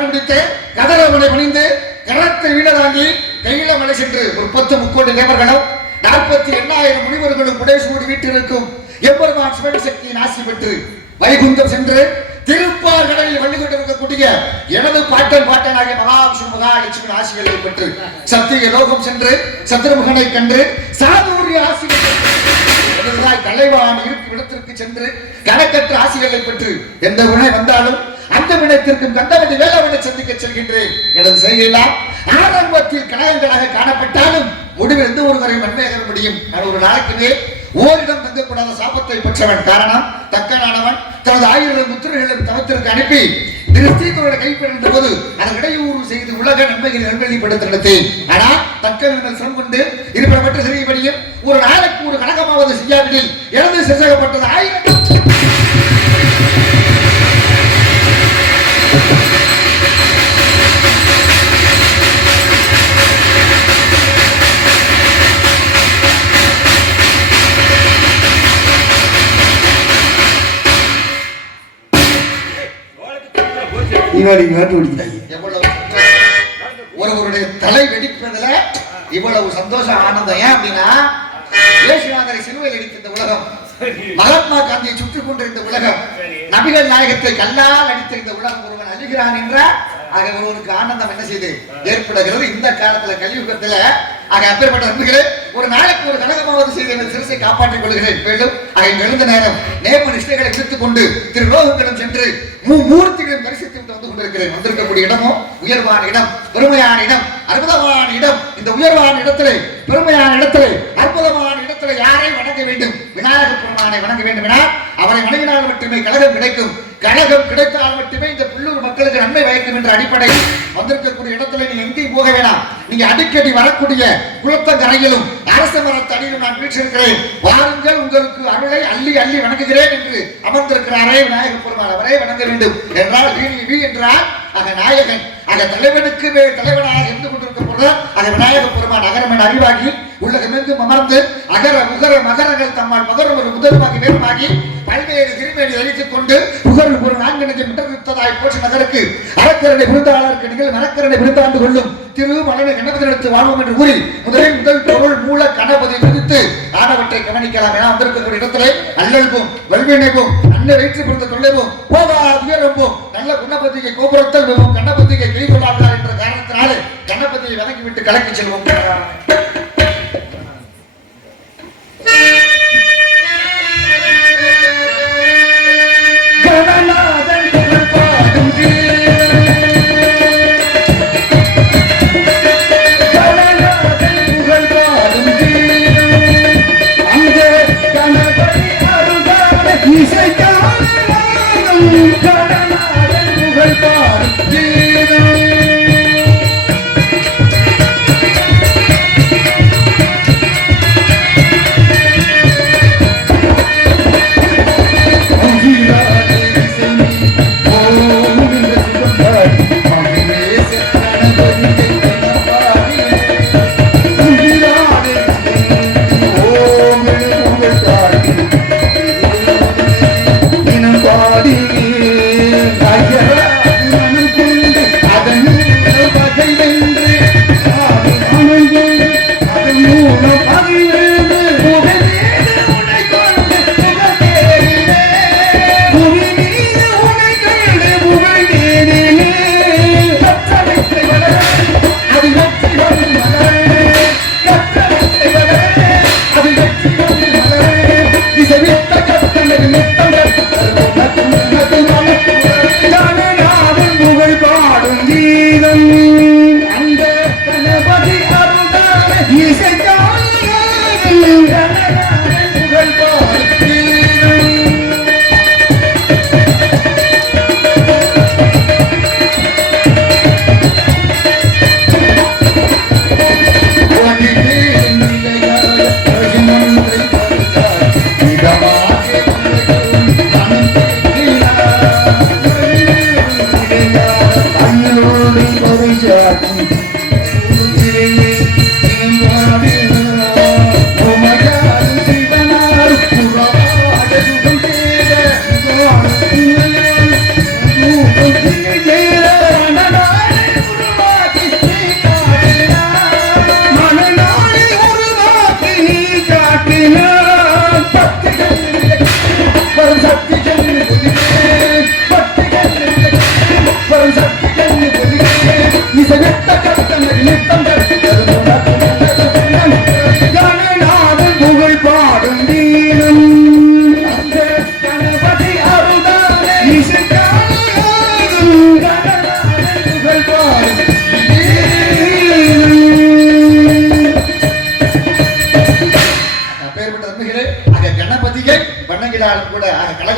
கடன் முடித்து கதரவனை பணிந்து கரத்தை வீட தாங்கி கையில மலை சென்று ஒரு 10 முக்கோடி தேவர்களும் 48,000 முனிவர்களும் புடேசூடி வீட்டில் இருக்கும் எம்பெருமான் சிவசக்தியின் ஆசி பெற்று வைகுந்தம் சென்று திருப்பார் கடலில் வள்ளி கொண்டிருக்கக்கூடிய எனது பாட்டனாகிய மகாவிஷ்ணு மகாலட்சுமி ஆசிகளை பெற்று சத்திய லோகம் சென்று சத்ருமுகனை கண்டு சாதுரிய ஆசி தலைவான் இருக்கும் இடத்திற்கு சென்று கணக்கற்ற ஆசிகளை பெற்று எந்த வினை வந்தாலும் அந்த வினத்திற்கும் கண்டபடி வேளாண் சந்திக்க செல்கின்றேன் எனது செய்கையெல்லாம் ஆரம்பத்தில் கழகங்களாக காணப்பட்டாலும் முடிவில் எந்த ஒருவரையும் நன்மையாக முடியும். நான் ஒரு நாளைக்குமே ஓரிடம் தங்கக்கூடாத சாபத்தை பெற்றவன். காரணம் தக்கனானவன் தனது 1000 முத்திரைகளும் தவத்திற்கு அனுப்பி திருஷ்டித்தோட கைப்பற்றிருந்த போது அதன் இடையூறு செய்து உலக நன்மைகளை நல்வழிப்படுத்த நடத்தேன். ஆனால் தக்கவினர் சிரம் கொண்டு இருப்பிடப்பட்ட சிறியபடியும் ஒரு நாளைக்கு ஒரு கணக்கமாவது செய்யாவிடில் எனது சிறகப்பட்டது 1000 ஒருவருடைய தலை வெடிப்பதுல இவ்வளவு சந்தோஷம் ஆனந்தம். ஏன் அப்படின்னா இயேசுநாதரை சிலுவையில் அடித்த இந்த உலகம், மகாத்மா காந்தியை சுற்றி கொண்டிருந்த உலகம், நபிகள் நாயகத்தை கல்லால் அடித்த இந்த உலகம் ஒருவன் அழுகிறான் என்றால் ஆக ஒருவருக்கு ஆனந்தம் என்ன செய்து ஏற்படுகிறது. இந்த காலத்துல கலியுகத்துல ஆக அப்பேற்பட்ட நண்பர்களே ஒரு நாளைக்கு ஒரு கனகமாவது செய்து என் சிரசை காப்பாற்றிக் கொள்கிறேன். மேலும் எழுந்த நேரம் நேம நிஷ்டைகளை எடுத்துக் கொண்டு திரு லோகங்களிடம் சென்று மூர்த்திகளின் பரிசுத்து விட்டு வந்து கொண்டிருக்கிறேன். வந்திருக்கக்கூடிய இடமோ உயர்வான இடம், பெருமையான இடம், அற்புதமான இடம். இந்த உயர்வான இடத்திலே, பெருமையான இடத்திலே, அற்புதமான இடத்திலே யாரை வணங்க வேண்டும்? விநாயக பெருமானை வணங்க வேண்டும் என அவரை வணங்கினால் மட்டுமே கழகம் கிடைக்கும். கழகம் கிடைத்தால் மட்டுமே இந்த புல்லூர் மக்களுக்கு நன்மை பயக்கும் என்ற அடிப்படையில் வந்திருக்கக்கூடிய இடத்துல நீங்க எங்கேயும் போக வேணாம். நீங்க அடிக்கடி வரக்கூடிய குளத்தங்கரையிலும் அரச மரத்தடியிலும் நான் வீற்றிருக்கிறேன். வாருங்கள், உங்களுக்கு அருளை அள்ளி அள்ளி வணங்குகிறேன் என்று அமர்ந்திருக்கிறாரே விநாயக பெருமான், அவரே வணங்க வேண்டும் என்றால் வி என்றால் ஆக நாயகன், ஆக தலைவனுக்கு தலைவனாக இருந்து கொண்டிருக்கப்படுற ஆக விநாயக பெருமான் அகரமன் அறிவாகி உலகமெங்கும் அமர்ந்து அகர உகர மகரங்கள் தம்மால் மகரம் ஒரு முதல்வாகி வேறுமாகி பல்வேறு திருமேனி அழித்துக் கொண்டு புகழ் ஒரு 4 நெஞ்சம் மிட்டதாய் போற்று நகருக்கு அறக்கரணை விருந்தாளருக்கு நிகழ் மரக்கரணை விருந்தாண்டு கொள்ளும் திரு மலனை கணபதி நடத்து வாழ்வோம் என்று கூறி முதல் பொருள் மூல கணபதி விதித்து ஆனவற்றை கவனிக்கலாம் என வந்திருக்கக்கூடிய இடத்திலே அல்லல்போம் வல்வினைவோம் அன்னை வயிற்று கொடுத்த தொல்லைவோம் போதா உயரம்போம் நல்ல குணபதியை கோபுரத்தல் போவோம் கணபதியை கைகொள்ளாதார் என்ற காரணத்தினாலே கணபதியை வணங்கிவிட்டு கலக்கி செல்வோம்.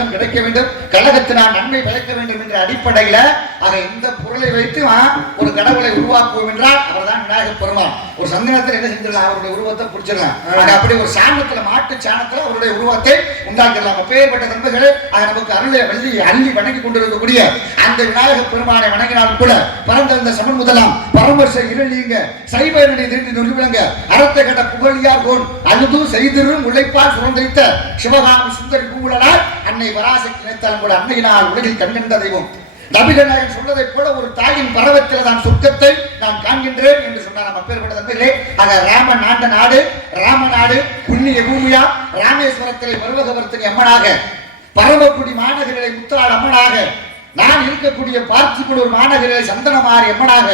கழகம் கிடைக்க வேண்டும், கழகத்தினால் நன்மை விளைக்க வேண்டும் என்ற அடிப்படையில ஆக இந்த பொருளை வைத்து ஒரு கடவுளை உருவாக்குவோம் என்றால் அவர்தான் விநாயகர் பெருமான். ஒரு சந்தனத்தில் என்ன செஞ்சிடலாம், அவருடைய உருவத்தை பிடிச்சிடலாம். அப்படி ஒரு சாணத்துல, மாட்டு சாணத்துல அவருடைய உருவத்தை உண்டாக்கிடலாம். அப்பேற்பட்ட நண்பர்கள் நமக்கு அருளை அள்ளி வணங்கி கொண்டிருக்கக்கூடிய அந்த விநாயகர் பெருமானை வணங்கினால் கூட பரந்த சமன் முதலாம் பரமர்ச இருளீங்க சைவனடி திரும்பி நொறுவிளங்க அறத்தை கட்ட புகழியார் கோன் அழுது செய்திரும் உழைப்பால் சுரந்தரித்த சிவகாமி சுந்தரி பூங்குழலால் அன்னை பராசக்தி நினைத்தாலும் கூட அன்னையினால் உலகில் கண்கண்ட தெய்வம். நபிகள் நாயகன் சொன்னதை போல ஒரு தாயின் பரவத்தில் தான் சொர்க்கத்தை நான் காண்கின்றேன் என்று சொன்னார். நம்ம அப்பேற்பட்ட தம்பிகளே, ஆக ராமன் ஆண்ட நாடு, ராமநாடு புண்ணிய பூமியா, ராமேஸ்வரத்திலே பருவகவர்த்தனி அம்மனாக, பரமக்குடி மாநகரிலே முத்தாள் அம்மனாக, நான் இருக்கக்கூடிய பார்த்திபுடூர் மாநகரிலே சந்தனமாரி அம்மனாக,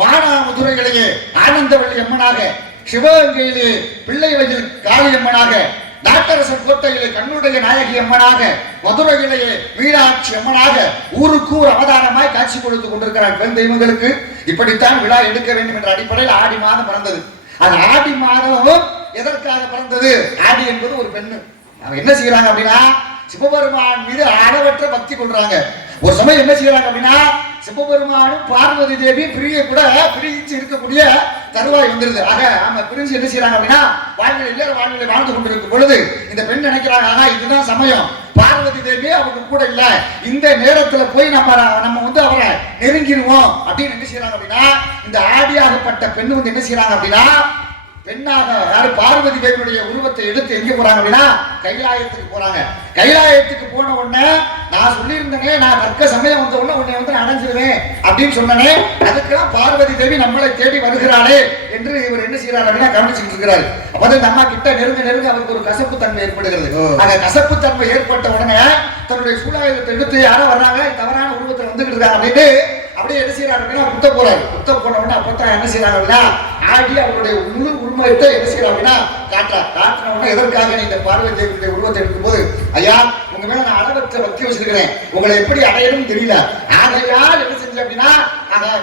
மானாமதுரையிலேயே ஆனந்தவள்ளி அம்மனாக, சிவகங்கையிலே பிள்ளைவயல் காளியம்மனாக, நாட்டரசன் கோட்டையிலே கண்ணுடைய நாயகி அம்மனாக, மதுரையிலேயே மீனாட்சி அம்மனாக ஊருக்கு அவதாரமாய் காட்சி கொடுத்து கொண்டிருக்கிறார். பெண் தெய்வங்களுக்கு இப்படித்தான் விழா எடுக்க வேண்டும் என்ற அடிப்படையில் ஆடி மாதம் பிறந்தது. அந்த ஆடி மாதமும் எதற்காக பிறந்தது? ஆடி என்பது ஒரு பெண்ணு. அவங்க என்ன செய்யறாங்க அப்படின்னா, சிவபெருமான் மீது அளவற்ற பக்தி கொள்றாங்க. ஒரு சமயம் என்ன செய்யறாங்க அப்படின்னா, சிவபெருமானும் பார்வதி தேவி பிரிஞ்சு இருக்கக்கூடிய தருவாய் வந்துருது. ஆக ஆமா பிரிஞ்சு என்ன செய்யறாங்க அப்படின்னா, வாழ்நிலை வாழ்ந்து கொண்டிருக்கும் பொழுது இந்த பெண் நினைக்கிறாங்க, இதுதான் சமயம், பார்வதி தேவி அவங்க கூட இல்ல, இந்த நேரத்துல போய் நம்ம அவரை நெருங்கிடுவோம் அப்படின்னு என்ன செய்யறாங்க அப்படின்னா, இந்த ஆடியாகப்பட்ட பெண்ணு என்ன செய்யறாங்க அப்படின்னா, பெண்ணாக யாரு பார்வதி தேவியுடைய உருவத்தை எடுத்து எங்க போறாங்க அப்படின்னா, கைலாயத்துக்கு போறாங்க. கைலாயத்துக்கு போன உடனே நான் சொல்லியிருந்தேனே, நான் தர்க்க சமயம் வந்த உடனே உன்னை நான் அடைஞ்சிருவேன் அப்படின்னு சொன்னனே, அதுக்கெல்லாம் பார்வதி தேவி நம்மளை தேடி வருகிறாளே என்று இவர் என்ன செய்யறாரு அப்படின்னா கவனிச்சுட்டு இருக்கிறாரு. அப்பதான் இந்த அம்மா கிட்ட நெருங்க அவருக்கு ஒரு கசப்பு தன்மை ஏற்படுகிறது. அந்த கசப்பு தன்மை ஏற்பட்ட உடனே தன்னுடைய சூழாயுதத்தை எடுத்து யாரோ வர்றாங்க, தவறான உருவத்தில் வந்துகிட்டு இருக்காங்க அப்படின்னு அப்படியே என்ன செய்யறாங்க அப்படின்னா குத்த போறாரு. குத்த போன உடனே அப்பதான் என்ன செய்யறாங்க அப்படின்னா, ஆடி அவருடைய முழு உரிமையத்தை என்ன செய்யறாங்க அப்படின்னா காட்டின உடனே எதற்காக இந்த பார்வதி தேவியுடைய உருவத்தை எடுக்கும் போது, ஐயா உங்க மேல நான் அளவற்ற பக்தி வச்சிருக்கிறேன், உங்களை எப்படி அடையணும் தெரியல, ஆகையால் என்ன செஞ்சேன் அப்படின்னா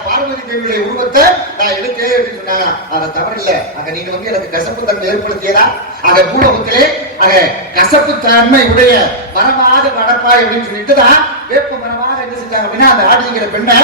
பார்வதி தேவியுடைய உருவத்தை நான் எடுத்தே அப்படின்னு சொன்னாங்க. அதை தவறு இல்லை. நீங்க எனக்கு கசப்பு தன்மை ஏற்படுத்தியதா? பூலோகத்திலே கசப்பு தன்மை உடைய மரமாக படப்பாய் அப்படின்னு சொல்லிட்டு தான் வேப்ப மரமாக என்ன செஞ்சாங்க அப்படின்னா அந்த ஆடிங்கிற பெண்ணை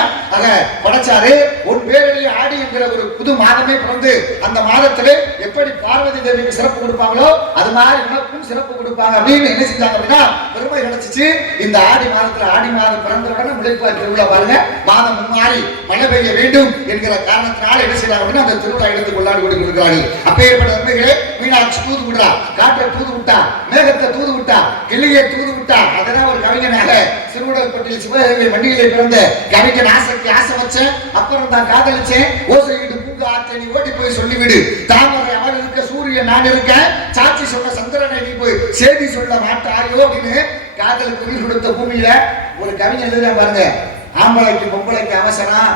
படைச்சாரு. ஒரு பேரிலேயே ஆடி என்கிற ஒரு புது மாதமே பிறந்து அந்த மாதத்திலே எப்படி பார்வதி தேவிக்கு சிறப்பு கொடுப்பாங்களோ அது மாதிரி உனக்கும் சிறப்பு கொடுப்பாங்க அப்படின்னு என்ன செஞ்சாங்க அப்படின்னா பெருமை கிடைச்சிச்சு. இந்த ஆடி மாதத்துல, ஆடி மாதம் பிறந்த உடனே முளைப்பார் திருவிழா பாருங்க, மாதம் முன்னாடி மழை பெய்ய வேண்டும் என்கிற காரணத்தினால என்ன செய்யறாங்க அப்படின்னா அந்த திருவிழா எடுத்து கொண்டாடி கொண்டிருக்கிறார்கள். அப்பேற்பட்ட நன்மைகளே, மீனாட்சி தூது விடுறா, காற்றை தூது விட்டா, மேகத்தை தூது விட்டா, கிளியை தூது விட்டா. அதெல்லாம் ஒரு கவிஞனாக சிறுவடல்பட்டியில் சிவகங்கை மண்டியிலே பிறந்த கவிஞன் ஆசை வச்சேன், அப்புறம் தான் காதலிச்சேன், ஓசையிட்டு பூங்கா ஆற்றை நீ ஓடி போய் சொல்லிவிடு, தாமரை அவள் இருக்க சூரியன் நான் இருக்க, சாட்சி சொல்ல சந்திரனை நீ போய் செய்தி சொல்ல மாட்டாயோ அப்படின்னு காதலுக்கு உயிர் கொடுத்த பூமியில ஒரு கவிஞன் எழுதுறா பாருங்க, ஆம்பளைக்கு பொம்பளைக்கு அவசரம்,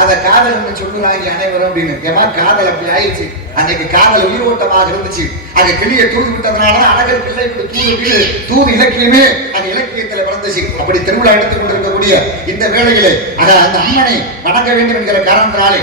அதை காதல் சொல்லுறாங்க அனைவரும் அப்படின்னு. ஏமா காதல் அப்படி ஆயிடுச்சு. அன்னைக்கு காதல் உயிரோட்டமாக இருந்துச்சு. அங்க கிளியை தூது விட்டதுனாலதான் அழகர் பிள்ளை தூது இலக்கியமே அந்த இலக்கியத்துல பிறந்துச்சு. அப்படி திருவிழா எடுத்துக் கொண்டிருக்கக்கூடிய இந்த வேளையிலே அந்த அம்மனை வணங்க வேண்டும் என்கிற காரணத்தினாலே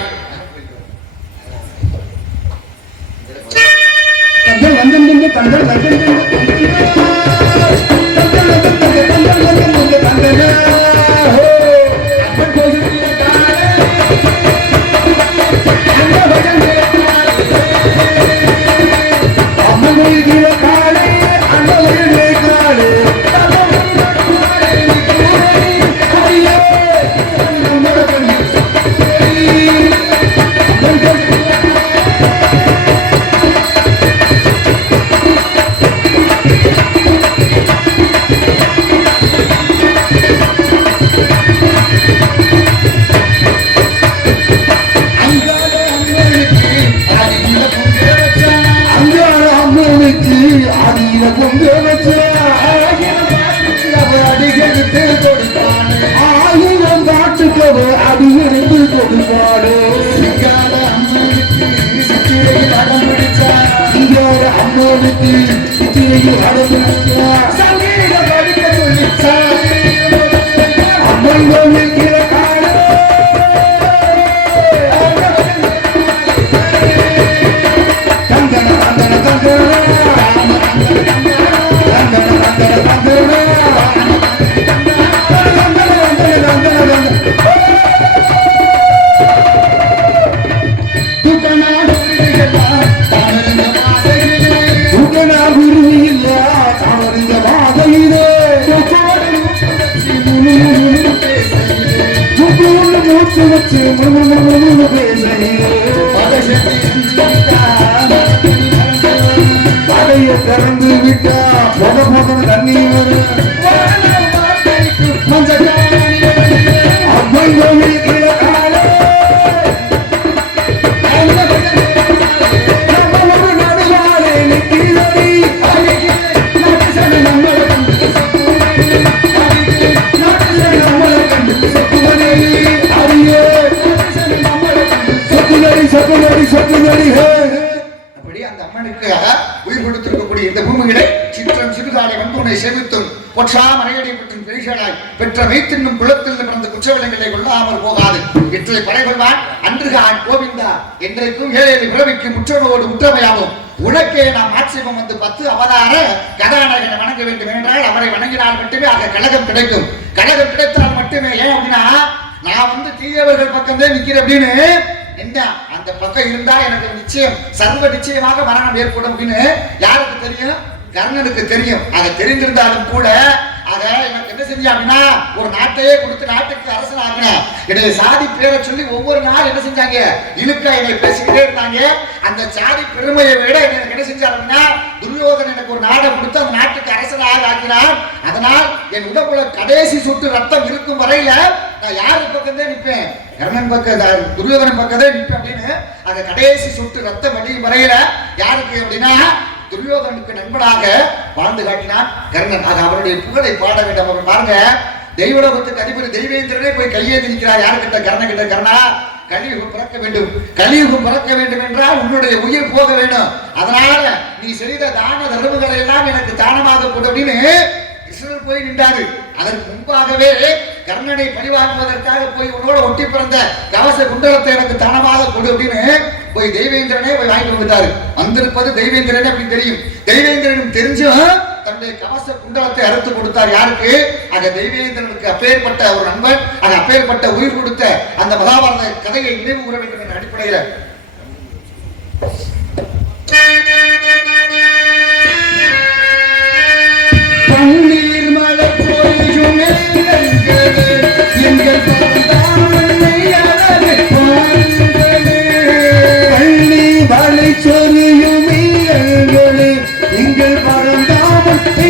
அதைய திறந்து விட்டா பொத பொதன தண்ணி வரும் அம்மை கோவில் கிழக்காலே நடுவாலே நிற்கிறடி அப்படி அந்த அம்மனுக்கு உயிர் கொடுத்திருக்கக்கூடிய இந்த பூமிகளை சிற்றம் சிறுகாலை வந்து உன்னை சேமித்தும் பொற்றா மறையடி மற்றும் பெரிசலாய் பெற்ற வைத்தின்னும் குளத்தில் பிறந்த குற்றவிலங்களை கொள்ளாமல் போகாது இற்றை படை கொள்வான் அன்றுகான் கோவிந்தா என்றைக்கும் ஏழேழு பிறவிக்கு முற்றனோடு முற்றமையாகும் உனக்கே நாம் ஆட்சேபம் வந்து 10 அவதார கதாநாயகனை வணங்க வேண்டும் என்றால் அவரை வணங்கினால் மட்டுமே ஆக கழகம் கிடைக்கும். கழகம் கிடைத்தால் மட்டுமே. ஏன் அப்படின்னா நான் வந்து தீயவர்கள் பக்கம்தான் நிக்கிறேன் அப்படின்னு என்ன அந்த பக்கம் இருந்தா எனக்கு நிச்சயம் சர்வ நிச்சயமாக மரணம் ஏற்படும் அப்படின்னு யாருக்கு தெரியும்? கர்ணனுக்கு தெரியும். அதை தெரிந்திருந்தாலும் கூட அத எனக்கு என்ன செஞ்சா அப்படின்னா ஒரு நாட்டையே கொடுத்து நாட்டுக்கு அரசன் ஆகினேன். என்னுடைய சாதி பேரை சொல்லி ஒவ்வொரு நாள் என்ன செஞ்சாங்க? இழுக்க என்னை பேசிக்கிட்டே இருந்தாங்க. அந்த சாதி பெருமையை விட எனக்கு என்ன செஞ்சார் அப்படின்னா துரியோதனன் எனக்கு ஒரு நாடை கொடுத்து அந்த நாட்டுக்கு அரசனாக ஆக்கினார். அதனால் என் உடம்புல கடைசி சொட்டு ரத்தம் இருக்கும் வரையில நான் யாரு பக்கத்தே நிற்பேன்? கர்ணன் பக்கம், துரியோதனன் பக்கத்தே நிற்பேன் அப்படின்னு அந்த கடைசி சொட்டு ரத்தம் அடியும் வரையில யாருக்கு அப்படின்னா துரியோதனுக்கு நண்பனாக வாழ்ந்து காட்டினான் கர்ணன். ஆக அவருடைய புகழை பாட வேண்டும். அவர் பாருங்க, தெய்வலோகத்துக்கு அதிபதி தெய்வேந்திரனே போய் கையேந்தி நிற்கிறார். யாரு கிட்ட? கர்ணன் கிட்ட. கர்ணா, கலியுகம் பிறக்க வேண்டும். கலியுகம் பிறக்க வேண்டும் என்றால் உன்னுடைய உயிர் போக வேண்டும். அதனால நீ செய்த தான தர்மங்களை எல்லாம் எனக்கு தானமாக கொடு அப்படின்னு கிருஷ்ணர் போய் நின்றாரு. அதற்கு முன்பாகவே கர்ணனை பழிவாங்குவதற்காக போய் உன்னோட ஒட்டி பிறந்த கவச குண்டலத்தை எனக்கு தானமாக கொடு அப்படின்னு போய் தெய்வேந்திரனே போய் வாங்கிட்டு வந்துட்டாரு. வந்திருப்பது தெய்வேந்திரனே அப்படின்னு தெரியும். தெய்வேந்திரனும் தெரிஞ்சும் தன்னுடைய கவச குண்டலத்தை அறுத்து கொடுத்தார். யாருக்கு? ஆக தெய்வேந்திரனுக்கு அப்பேற்பட்ட ஒரு நண்பன், ஆக அப்பேற்பட்ட உயிர் கொடுத்த அந்த மகாபாரத கதையை நினைவு கூற வேண்டும் என்ற அடிப்படையில் பன்னீர் மலை பொழியுமே எங்கள் பள்ளி வலை சொரியுமே எங்கள் பரந்தாமலை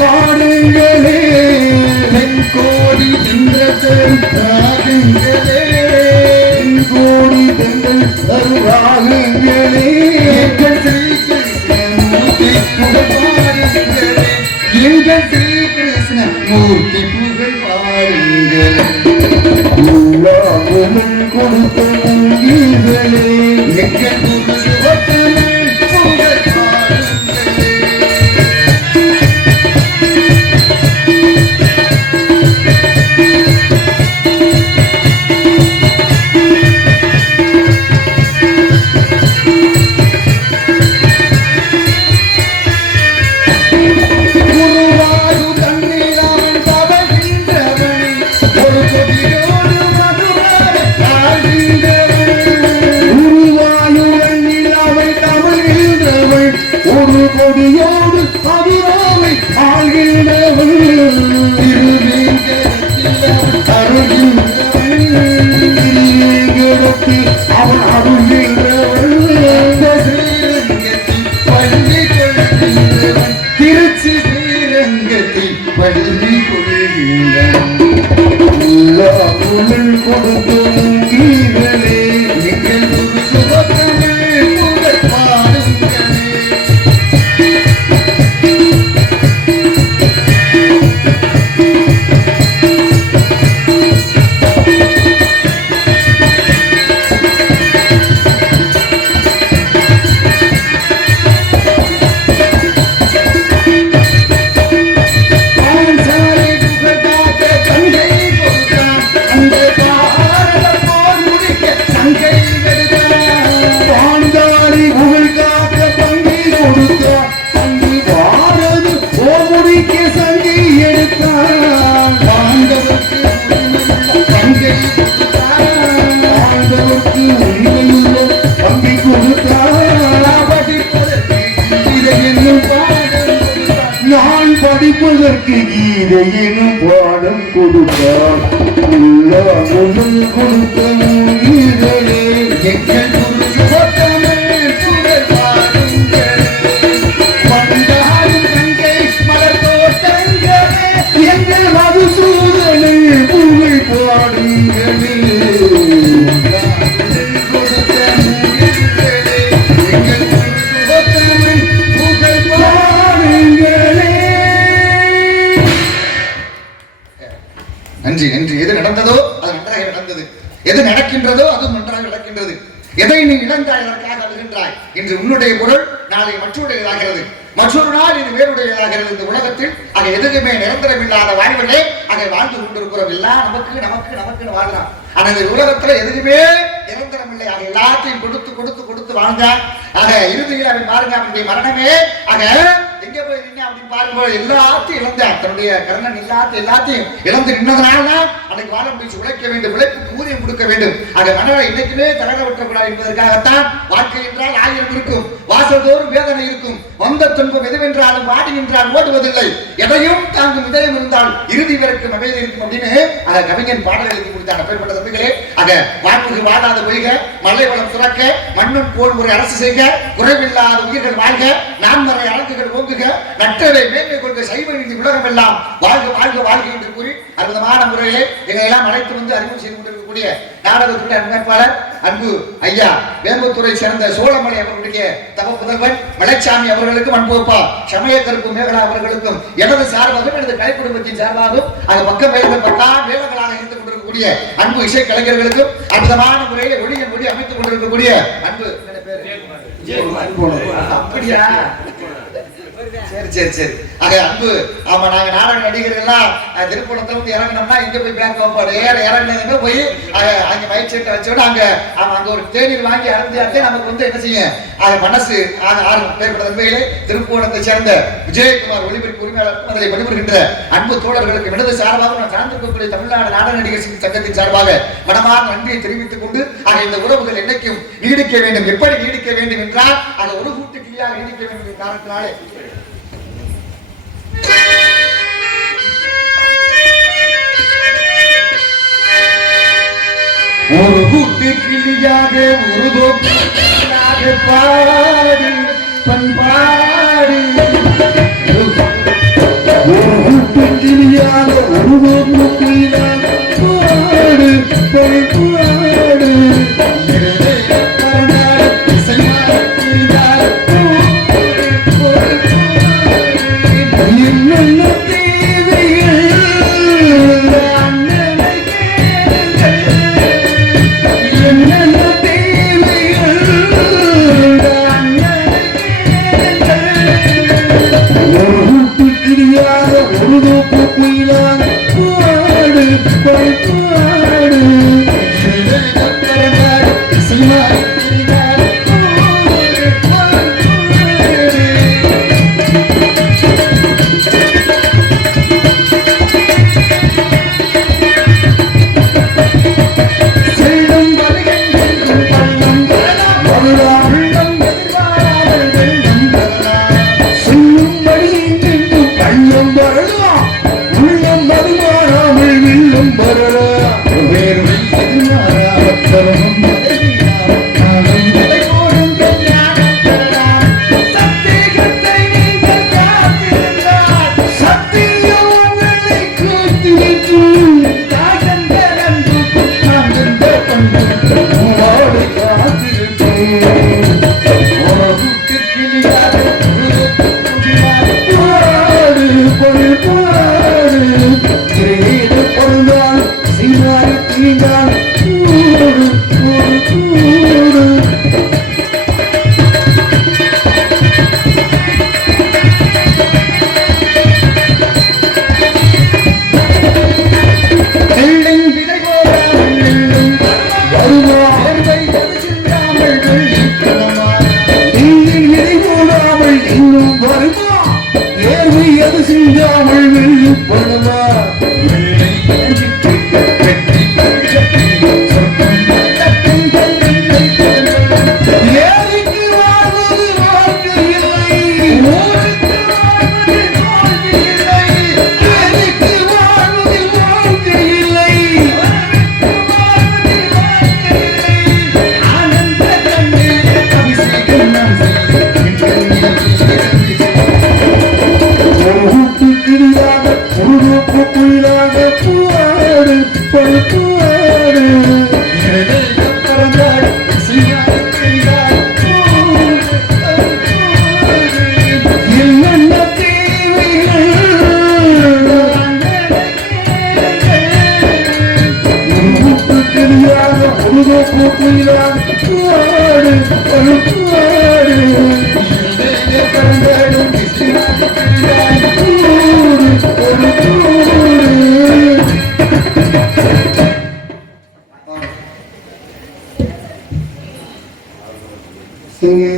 பாடுங்களே தென்கோடி தின்றதே தென்கோடி தெங்கள் அருளாகுங்களே எங்கள் ஸ்ரீ கிருஷ்ண மூர்த்தி புகழ் பாருங்கள் கொடுத்த நங்கீர்களே எங்கள் புகழ் பாருங்களே. கொடியோடு அதுராமை ஆழ்கின்றவள் திருவேங்கடத்தில் அவன் அருள்கின்றவள் பள்ளி கொள்கின்றவன் திருச்சி ஸ்ரீரங்கத்தில் பள்ளி கொள்கின்றவன் கொடுத்தோம் கீழே எங்கள் சுபத்தமிழ் புகழ் பாடுங்களே. நான் படிப்பதற்கு கீதை எனும் பாடம் கொடுத்தார். கொடுத்த எது நடக்கின்றதோ அது நன்றாக நடக்கின்றது. எதை நீ இழந்தாய் அதற்காக அழுகின்றாய். இன்று உன்னுடைய குரல் நாளை மற்றொருடையதாகிறது, மற்றொரு நாள் இது வேறுடையதாகிறது. இந்த உலகத்தில் அங்க எதுக்குமே நிரந்தரமில்லாத வாழ்விலே அங்கே வாழ்ந்து கொண்டிருக்கிறோம். எல்லாம் நமக்கு நமக்கு நமக்குன்னு வாழ்றான். ஆனா இந்த உலகத்துல எதுக்குமே நிரந்தரம் இல்லை. ஆக எல்லாத்தையும் கொடுத்து கொடுத்து கொடுத்து வாழ்ந்தான். ஆக இறுதியில் அவன் பாருங்க, அவனுடைய மரணமே ஆக எங்க போய் நின்று அப்படின்னு பார்க்கும்போது எல்லாத்தையும் இழந்தான். தன்னுடைய கர்ணன் எல்லாத்தையும் இழந்து நின்றதுனால்தான் அன்னைக்கு வாழ முடிச்சு உழைக்க வேண்டும், உழைப்புக்கு ஊதியம் கொடுக்க வேண்டும். ஆக மனதை இன்னைக்குமே தளர விட்டக்கூடாது என்பதற்காகத்தான் வாழ்க்கை என்றால் 1000 இருக்கும், வாசல்தோறும் வேதனை இருக்கும், வந்த துன்பம் எதுவென்றாலும் வாடி நின்றால் ஓடுவதில்லை, எதையும் தாங்கும் இதயம் இருந்தால் இறுதி வரைக்கும் அமைதி இருக்கும் அப்படின்னு ஆக கவிஞன் பாடல் எழுதி கொடுத்தாங்க. பேர்பட்ட தம்பிகளே, ஆக வாழ்வுக்கு வாழாத பொய்க, மலை வளம் துறக்க, மண்ணும் போல் ஒரு அரசு செய்க, குறைவில்லாத உயிர்கள் வாழ்க, நான்மறை அழகுகள் ஓங்குக, நற்றவை மேன்மை கொள்க, சைவ நீதி உலகம் எல்லாம் வாழ்க வாழ்க வாழ்க என்று கூறி அற்புதமான முறையிலே எங்களை எல்லாம் அழைத்து வந்து அறிமுகம் செய்து கொண்டிருக்கக்கூடிய நாடகத்துடைய அமைப்பாளர் அன்பு ஐயா வேம்புத்துறை சேர்ந்த சோழமலை அவர்களுடைய தவ புதல்வன் மலைச்சாமி அவர்களுக்கும், அன்புப்பா சமய கருப்பு மேகலா அவர்களுக்கும் எனது சார்பாகவும் எனது கலை குடும்பத்தின் சார்பாகவும் அது பக்கம் பயிர்கள் 10 வேதங்களாக இருந்து கொண்டிருக்கக்கூடிய அன்பு இசை கலைஞர்களுக்கும் அற்புதமான முறையில் ஒளியின் ஒளி அமைத்துக் கொண்டிருக்கக்கூடிய அன்பு அப்படியா சரி ஆக அன்பு ஆமா நாங்க நாடக நடிகர்கள் எல்லாம் திருப்பூணத்துல வந்து இறங்கினோம்னா இங்க போய் பேங்க் வைப்பாடு இறங்கினதுமே போய் அங்க மைக் செட்டை வச்சோட அங்க அங்க ஒரு தேநீர் வாங்கி அறந்து நமக்கு வந்து என்ன செய்யும் ஆக மனசு ஆக ஆர்வம் பேர்பட்ட நண்பர்களே, திருப்பூணத்தை சேர்ந்த விஜயகுமார் ஒளிபரப்பு உரிமையாளருக்கும் அதில் பணிபுரிகின்ற அன்பு தோழர்களுக்கு எனது சார்பாக நான் சார்ந்திருக்கக்கூடிய தமிழ்நாடு நாடக நடிகர் சங்கத்தின் சார்பாக மனமான நன்றியை தெரிவித்துக் கொண்டு ஆக இந்த உறவுகள் என்னைக்கும் நீடிக்க வேண்டும். எப்படி நீடிக்க வேண்டும் என்றால் அதை ஒரு கூட்டு கிளியாக நீடிக்க வேண்டும் என்ற காரணத்தினாலே ஒரு கூட்டு கிளியாக ஒரு தோப்பாக பாடி பண்பாடி, ஒரு கூட்டு கிளியாக ஒரு தோப்பிலாக பாடு பண்பாடு, குயிலாக முதுகு குயிலாக கூடு ஒரு கூடு கண்டடும் கூடு ஒரு கூடு. இங்கே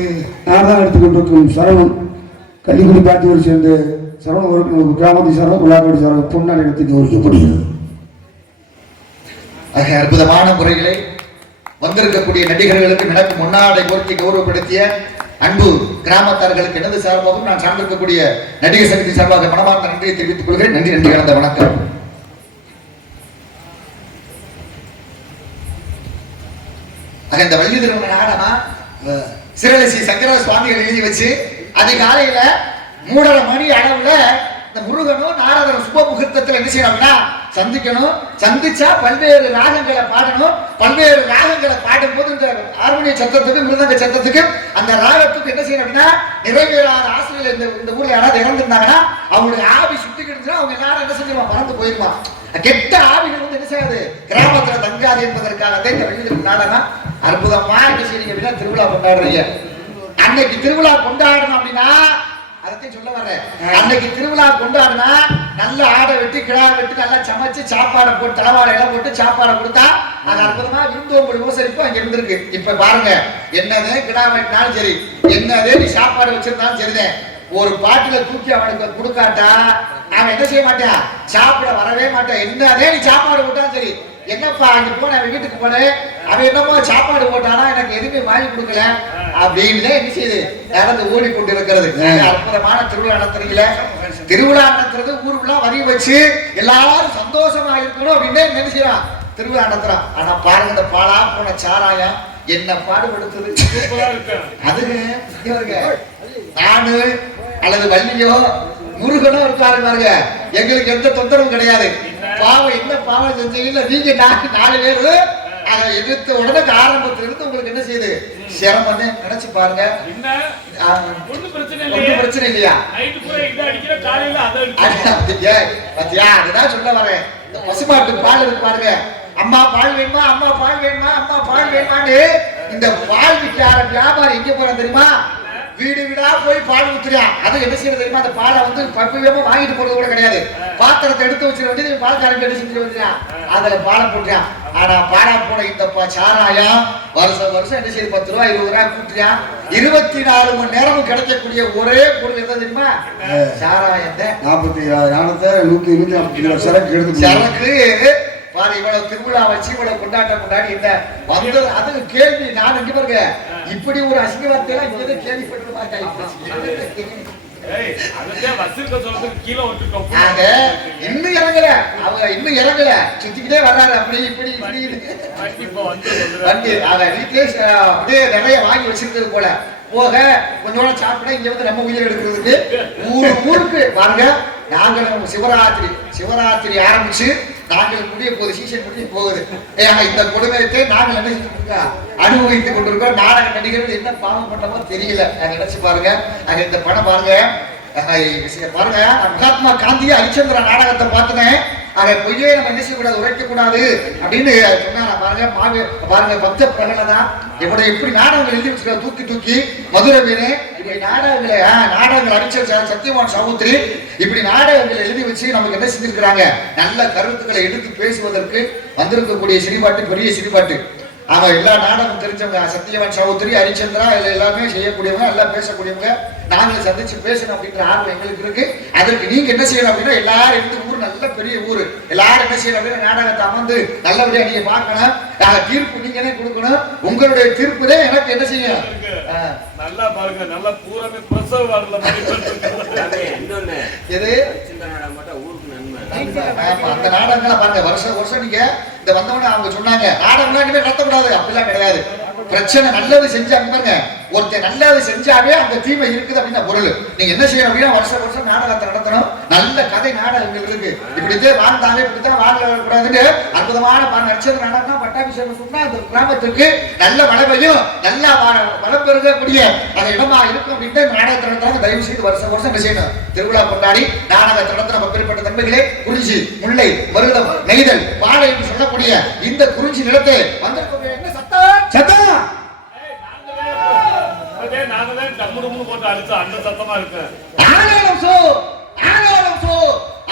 நாடகம் எடுத்துக்கொண்டிருக்கும் சரவணன் கள்ளிக்குடி பாட்டியோடு சேர்ந்து சரவணன் கிராமத்தை சரவணன் உள்ளாக்கோடி சரவணன் பொன்னாடி இடத்துக்கு ஒழிக்கப்படுகிறது. ஆக அற்புதமான முறைகளை வந்திருக்கக்கூடிய நடிகர்களுக்கு எனக்கு முன்னாடை போர்த்தி கௌரவப்படுத்திய அன்பு கிராமத்தார்களுக்கு எனது சார்பாகவும் நான் சார்ந்திருக்கக்கூடிய நடிகர் சங்கத்தின் சார்பாக மனமார்ந்த நன்றியை தெரிவித்துக் கொள்கிறேன். நன்றி நன்றி கலந்த வணக்கம். இந்த வள்ளி திருமண நாடகம் சிறலசி சங்கர சுவாமிகள் எழுதி வச்சு அதிகாலையில 3:30 மணி அளவுல இந்த முருகனும் நாரதரும் சுப முகூர்த்தத்துல என்ன செய்யணும்னா சந்திக்கணும். சந்திச்சா பல்வேறு ராகங்களை பாடணும். பல்வேறு ராகங்களை பாடும் போது இந்த ஹார்மோனிய சத்தத்துக்கு மிருதங்க சத்தத்துக்கு அந்த ராகத்துக்கு என்ன செய்யணும் அப்படின்னா நிறைவேறாத ஆசிரியர் இந்த ஊர்ல யாராவது இறந்துருந்தாங்கன்னா அவங்களுக்கு ஆவி சுத்திக்கிட்டு அவங்க எல்லாரும் என்ன செஞ்சிருவா பறந்து போயிருமா. கெட்ட ஆவிகள் வந்து என்ன செய்யாது கிராமத்துல தங்காது என்பதற்காக இந்த வெளியில் நாடகம் அற்புதமா என்ன செய்றீங்க அப்படின்னா திருவிழா கொண்டாடுறீங்க. அன்னைக்கு திருவிழா கொண்டாடணும் அப்படின்னா அதையும் சொல்ல வர்றேன். அன்னைக்கு திருவிழா கொண்டாடினா நல்ல ஆடை வெட்டி கிடா வெட்டி நல்லா சமைச்சு சாப்பாடை போட்டு தலைவாடை எல்லாம் போட்டு சாப்பாடை கொடுத்தா அது அற்புதமா விருந்தோம்படி உபசரிப்பு அங்க இருந்திருக்கு. இப்ப பாருங்க என்னதே கிடா வெட்டினாலும் சரி என்னதே நீ சாப்பாடு வச்சிருந்தாலும் சரிதான் ஒரு பாட்டில தூக்கி அவனுக்கு கொடுக்காட்டா அவன் என்ன செய்ய மாட்டான் சாப்பிட வரவே மாட்டான். என்னதே நீ சாப்பாடு போட்டாலும் சரி என்னப்பா அங்க போன வீட்டுக்கு போனேன் அவன் என்னமோ சாப்பாடு போட்டானா எனக்கு எதுவுமே வாங்கி கொடுக்கல அப்படின்னு என்ன செய்யுது நடந்து ஓடிக்கொண்டு இருக்கிறது. அற்புதமான திருவிழா நடத்துறீங்கள. திருவிழா நடத்துறது ஊருக்குள்ள வரி வச்சு எல்லாரும் சந்தோஷமா இருக்கணும் அப்படின்னு என்ன செய்யலாம் திருவிழா நடத்துறான். ஆனா பாருங்க இந்த பாலா போன சாராயம் என்ன பாடுபடுத்துது. அதுக்கு நானு அல்லது வள்ளியோ முருகனோ இருக்காரு பாருங்க எங்களுக்கு எந்த தொந்தரவும் கிடையாது. பாவம் என்ன பாவம் செஞ்சீங்கன்னு நீங்க 4 பேரு அதை எதிர்த்து உடனே ஆரம்பத்துல இருந்து உங்களுக்கு என்ன செய்யுது சிரமம் நினைச்சு பாருங்க. ஒன்னும் பிரச்சனை இல்லையா பத்தியா அதுதான் சொல்ல வரேன். இந்த பசுமாட்டு பால் இருக்கு பாருங்க அம்மா பால் வேணுமா அம்மா பால் வேணுமா அம்மா பால் வேணுமான்னு இந்த பால் விற்கார வியாபாரம் எங்க போறான் தெரியுமா வீடு வீடா போய் பால் ஊத்துறியா. அது என்ன செய்யறது தெரியுமா அந்த பாலை வந்து பக்குவமா வாங்கிட்டு போறது கூட கிடையாது. பாத்திரத்தை எடுத்து வச்சிட வேண்டியது பால் காரங்க எடுத்து செஞ்சு வந்துறியா அதுல பாலை போட்டுறியா. ஆனா பாலா போன இந்த சாராயம் வருஷம் என்ன செய்யுது 10 ரூபா 20 ரூபா கூட்டுறியா. 24 மணி நேரமும் கிடைக்கக்கூடிய ஒரே பொருள் எது தெரியுமா சாராயம். 47,140 சரக்கு எடுத்து சரக்கு பாரு இவ்வளவு திருவிழா வச்சு இவ்வளவு கொண்டாட்டம் கொண்டாடி இந்த வந்தது அது கேள்வி நான் எங்க பாருங்க இப்படி ஒரு அசிங்க வார்த்தையெல்லாம் இங்கே கேள்விப்பட்டு மாட்டாங்க. இன்னும் இறங்கல அவங்க இன்னும் இறங்கல சுத்திக்கிட்டே வர்றாரு அப்படி இப்படி வண்டி அதை வீட்டிலே அப்படியே நிறைய வாங்கி வச்சிருக்கிறது போல போக கொஞ்சம் சாப்பிட இங்க வந்து நம்ம உயிர் எடுக்கிறதுக்கு ஊருக்கு பாருங்க. நாங்களும் சிவராத்திரி ஆரம்பிச்சு நாங்கள் முடிய போகுது சீசன் முடிய போகுது. இந்த கொடுமையத்தை நாங்கள் என்ன செஞ்சுருக்கோம் அனுபவித்துக் கொண்டிருக்கோம். நாடக நடிகர்கள் என்ன பாவம் பண்ணமோ தெரியல. நாங்க நினைச்சு பாருங்க இந்த படம் பாருங்க பாருங்க மகாத்மா காந்தி ஹரிச்சந்திர நாடகத்தை பார்த்துனேன். அதை பொய்யே நம்ம என்ன செய்யக்கூடாது உரைக்க கூடாது அப்படின்னு சொன்னாங்க. பாருங்க பாருங்க பக்த பிரகலதான் எப்படி நாடகங்கள் எழுதி வச்சிருக்காங்க தூக்கி மதுரை மீனே இப்படி நாடகங்கள் அரிச்சர் சத்யவான் சாவுத்திரி இப்படி நாடகங்கள் எழுதி வச்சு நமக்கு என்ன செஞ்சிருக்கிறாங்க நல்ல கருத்துக்களை எடுத்து பேசுவதற்கு வந்திருக்கக்கூடிய சிறிபாட்டு பெரிய சிறிபாட்டு. அவன் எல்லா நாடகம் தெரிஞ்சவங்க சத்யவான் சாவுத்திரி ஹரிச்சந்திரா எல்லாமே செய்யக்கூடியவங்க எல்லாம் பேசக்கூடியவங்க. நாங்களும் சந்திச்சு பேசணும் அப்படின்ற ஆர்வம் எங்களுக்கு இருக்கு. அதற்கு நீங்க என்ன செய்யணும் அப்படின்னா எல்லாரும் இருந்து ஊர் நல்ல பெரிய ஊரு எல்லாரும் என்ன செய்யணும் அப்படின்னா நாடகத்தை அமர்ந்து நல்லபடியா நீங்க பார்க்கணும். தீர்ப்பு நீங்க கொடுக்கணும். உங்களுடைய தீர்ப்பு தான் எனக்கு என்ன செய்யும் நல்லா பாருங்க நல்லா பூராமே பிரசவ வார்டுல அந்த நாடகங்களை பாருங்க வருஷம் நீங்க இந்த வந்தவன அவங்க சொன்னாங்க நாடகம் நடத்தக்கூடாது அப்படிலாம் கிடையாது. பிரச்சனை நல்லது செஞ்சாங்க பாருங்க ஒருத்தர் நல்லது செஞ்சாவே அந்த தீமை இருக்குது அப்படின்னா பொருள். நீங்க என்ன செய்யணும் அப்படின்னா வருஷம் நாடகத்தை நடத்தணும். நல்ல கதை நாடகங்கள் இருக்கு. இப்படித்தான் வாழ்ந்தாங்க இப்படித்தான் வாழக்கூடாதுன்னு அற்புதமான நட்சத்திர நாடகம் பட்டாபிஷேகம் சொன்னா அந்த கிராமத்துக்கு நல்ல மழை பெய்யும், நல்லா வளம் பெருகக்கூடிய அந்த இடமா இருக்கும் அப்படின்னு நாடகத்தை நடத்துறாங்க. தயவு செய்து வருஷம் வருஷம் என்ன செய்யணும், திருவிழா கொண்டாடி நாடகத்தை நடத்த நம்ம பெருப்பட்ட தன்மைகளே குறிஞ்சி, முல்லை, மருதம், நெய்தல், பாலை என்று சொல்லக்கூடிய இந்த குறிஞ்சி நிலத்தை வந்திருக்க என்ன சத்தம் சத்தம் நாங்களே டம்முடுமுன்னு போட்டு அடிச்சோம், அந்த சத்தமா இருக்கு. ஆலோலம் சோ ஆலோலம் சோ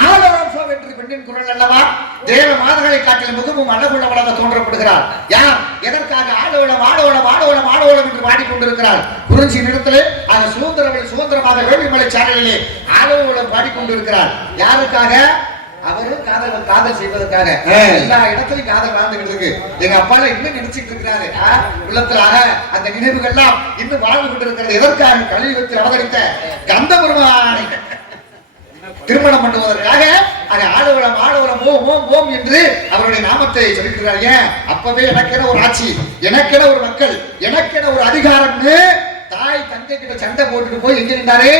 ஆலோலம் சோ என்று பெண்ணின் குரல் அல்லவா? தேவ மாதர்களை காட்டில் முகமும் அழகுள்ளவளாக தோன்றப்படுகிறார். யார் எதற்காக ஆலோலம் ஆலோலம் ஆலோலம் ஆலோலம் என்று பாடிக்கொண்டிருக்கிறார்? குறிஞ்சி நிலத்திலே ஆக சுதந்திரமாக வேள்விமலை சாரலிலே ஆலோலம் பாடிக்கொண்டிருக்கிறார். யாருக்காக? அவரும் காதல் செய்வதற்காக. எல்லா இடத்திலும் காதல் வாழ்ந்துகிட்டு இருக்கு. எங்க அப்பால இன்னும் நினைச்சிட்டு இருக்கிறாரு. உள்ளத்திலாக அந்த நினைவுகள்லாம் இன்னும் வாழ்ந்து கொண்டிருக்கிறது. எதற்காக? கலியுகத்தில் அவதரித்த கந்த பெருமானை திருமணம் பண்ணுவதற்காக ஆடவளம் ஆடவளம் ஓம் ஓம் ஓம் என்று அவருடைய நாமத்தை சொல்லிக்கிறார். ஏன்? அப்பவே எனக்கென ஒரு ஆட்சி, எனக்கென ஒரு மக்கள், எனக்கென ஒரு அதிகாரம்னு தாய் தந்தை கிட்ட சண்டை போட்டுட்டு போய் எங்க நின்றாரு?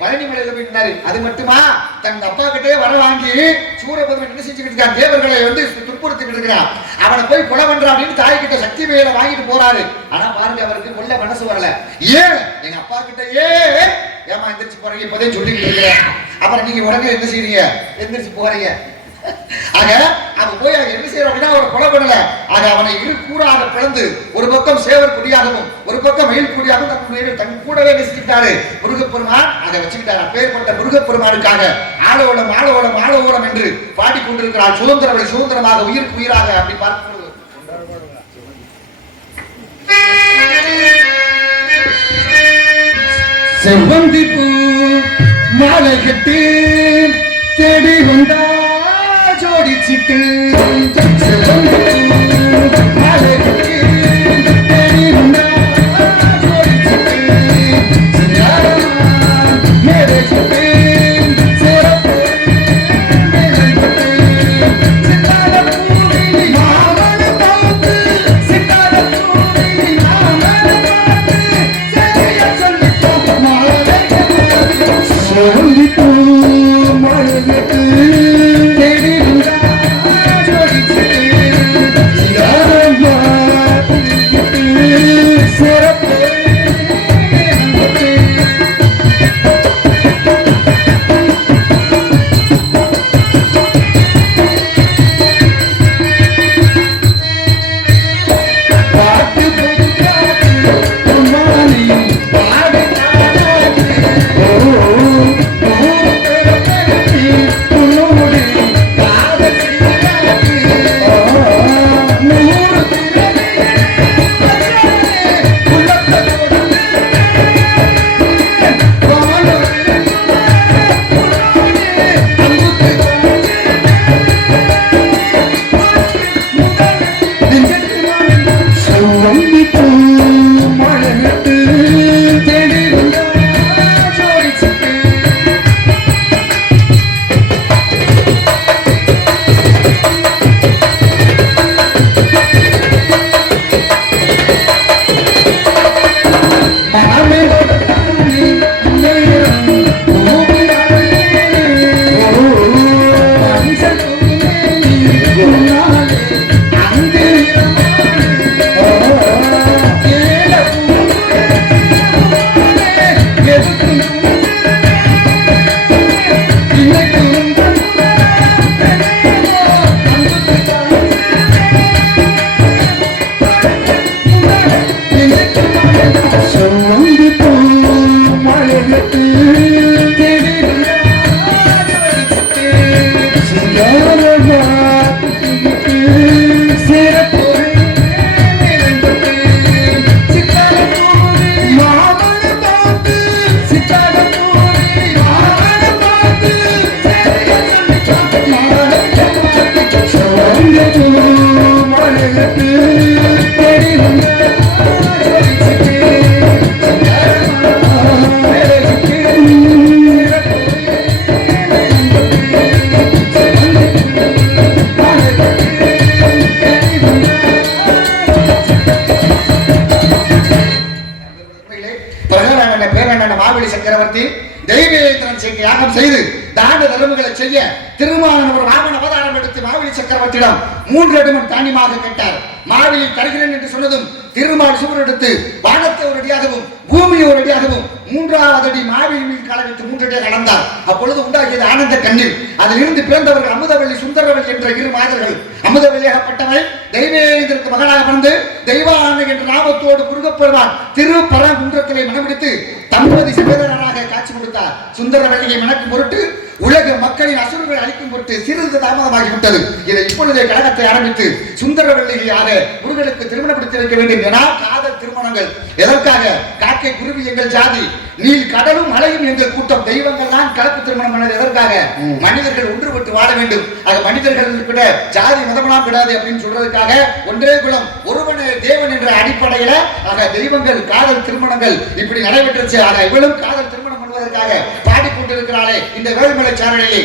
பழனிமலையில போய் நின்றாரு. அது மட்டுமா, தன் அப்பா கிட்டே வர வாங்கி சூரபத்மன் என்ன செஞ்சுக்கிட்டு இருக்கான்? தேவர்களை துன்புறுத்திட்டு இருக்கிறான். அவனை போய் கொலை பண்றான் அப்படின்னு தாய் கிட்ட சக்தி வேலை வாங்கிட்டு போறாரு. ஆனா பாருங்க, அவருக்கு கொல்ல மனசு வரல. ஏன்? எங்க அப்பா கிட்ட ஏமா எந்திரிச்சு போறீங்க, இப்போதே சொல்லிட்டு இருக்கிறேன். அப்புறம் நீங்க உடனே என்ன செய்றீங்க? எந்திரிச்சு போறீங்க. ஆக அவன் போய் என்ன செய்யற அப்படின்னா அவரை கொலை பண்ணல. ஆக அவனை இரு கூறாக பிளந்து ஒரு பக்கம் சேவர் குடியாகவும் ஒரு பக்கம் மயில் குடியாகவும் தன் கூடவே நெசிக்கிட்டாரு முருகப்பெருமான். அதை வச்சுக்கிட்டார். அப்பேற்பட்ட முருகப்பெருமானுக்காக ஆலோலம் ஆலோலம் ஆலோலம் என்று பாடிக்கொண்டிருக்கிறார். சுதந்திரவளை சுதந்திரமாக உயிருக்கு உயிராக அப்படி பார்க்கிறது. செவ்வந்தி பூ மாலை கட்டி தேடி வந்தா ஜோடிச்சிட்டு செவ்வந்தி பூ மாலை கட்டி தேடி வந்தா ஜோடிச்சிட்டு மேலே கட்டி சக்கரவர்த்தி தெய்வேந்திரன் யாகம் செய்து தான தர்மங்களை செய்ய திருமாவளவன் ஒரு வாமன அவதாரம் எடுத்து மாவலி சக்கரவர்த்தியிடம் 3 அடி தானியமாக கேட்டார். மாவிலை தருகிறேன் என்று சொன்னதும் திருமால் சுவர் எடுத்து வானத்தை ஒரு அடியாகவும் பூமியை ஒரு அடியாகவும் 3வது அடி மாவிலில் கால வைத்து 3 அடியாக கடந்தார். அப்பொழுது உண்டாகியது ஆனந்த கண்ணீர். அதில் இருந்து பிறந்தவர்கள் அமுதவள்ளி சுந்தரவள்ளி என்ற 2 மாதர்கள். அமுதவள்ளியாகப்பட்டவள் தெய்வேந்திரக்கு மகனாக பிறந்து தெய்வானை என்ற நாமத்தோடு முருகப்பெருமான் திருப்பரங்குன்றத்திலே மனமிடித்து தம்பதி சகோதரராக காட்சி கொடுத்தார். சுந்தரவள்ளியை மணக்கும் பொருட்டு உலக மக்களின் அசுரங்களை அழிக்கும் பொருட்டு சிறிது தாமதமாகிவிட்டது. இதை இப்பொழுதே கழகத்தை ஆரம்பித்து சுந்தரவள்ளியாக முருகனுக்கு திருமணப்படுத்தி வைக்க வேண்டும் என காதல் திருமணங்கள். எதற்காக? காக்கை குருவி எங்கள் ஜாதி, நீல் கடலும் மலையும் எங்கள் கூட்டம், தெய்வங்கள் தான் கலப்பு திருமணம் பண்ணது. எதற்காக? மனிதர்கள் ஒன்றுபட்டு வாழ வேண்டும். ஆக மனிதர்கள் கூட ஜாதி மதமெல்லாம் விடாது அப்படின்னு சொல்றதுக்காக ஒன்றே குலம் ஒருவனே தேவன் என்ற அடிப்படையில ஆக தெய்வங்கள் காதல் திருமணங்கள் இப்படி நடைபெற்றுச்சு. ஆக இவளும் காதல் திருமணம் பண்ணுவதற்காக பாடிக்கொண்டிருக்கிறாளே இந்த வேலுமலை சாரணையை.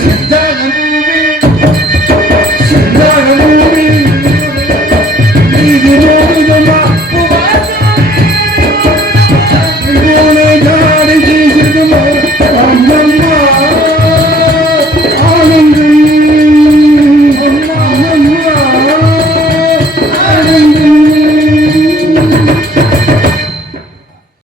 சித்த